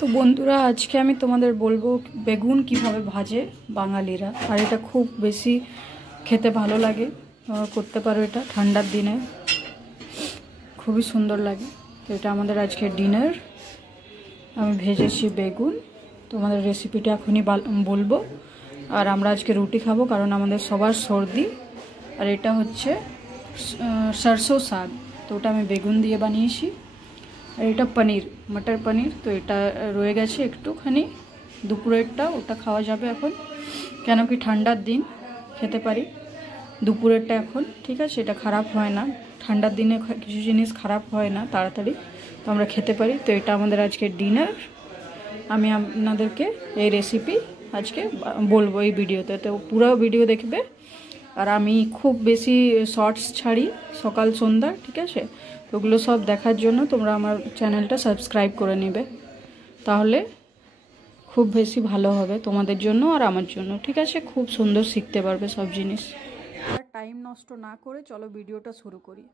তো বন্ধুরা, আজকে আমি তোমাদের বলবো বেগুন কিভাবে ভাজে বাঙালিরা। আর এটা খুব বেশি খেতে ভালো লাগে, করতে পারো এটা ঠান্ডার দিনে, খুবই সুন্দর লাগে। তো এটা আমাদের আজকে ডিনার। আমি ভেজেছি বেগুন, তোমাদের রেসিপিটা এখনই বলবো। আর আমরা আজকে রুটি খাবো কারণ আমাদের সবার সর্দি। আর এটা হচ্ছে সরষের শাক, তো ওটা আমি বেগুন দিয়ে বানিয়েছি। আর এটা পনির, মটর পনির, তো এটা রয়ে গেছে একটুখানি দুপুরেরটা, ওটা খাওয়া যাবে এখন, কেন কি ঠান্ডার দিন খেতে পারি দুপুরেরটা এখন, ঠিক আছে? এটা খারাপ হয় না, ঠান্ডার দিনে কিছু জিনিস খারাপ হয় না তাড়াতাড়ি, তো আমরা খেতে পারি। তো এটা আমাদের আজকে ডিনার। আমি আপনাদেরকে এই রেসিপি আজকে বলবো এই ভিডিওতে, তো পুরো ভিডিও দেখবে। আর আমি খুব বেশি শর্টস ছাড়ি সকাল সন্ধ্যা, ঠিক আছে? তো ওগুলো সব দেখার জন্য তোমরা আমার চ্যানেলটা সাবস্ক্রাইব করে নেবে, তাহলে খুব বেশি ভালো হবে তোমাদের জন্য আর আমার জন্য, ঠিক আছে? খুব সুন্দর শিখতে পারবে সব জিনিস। আর টাইম নষ্ট না করে চলো ভিডিওটা শুরু করি।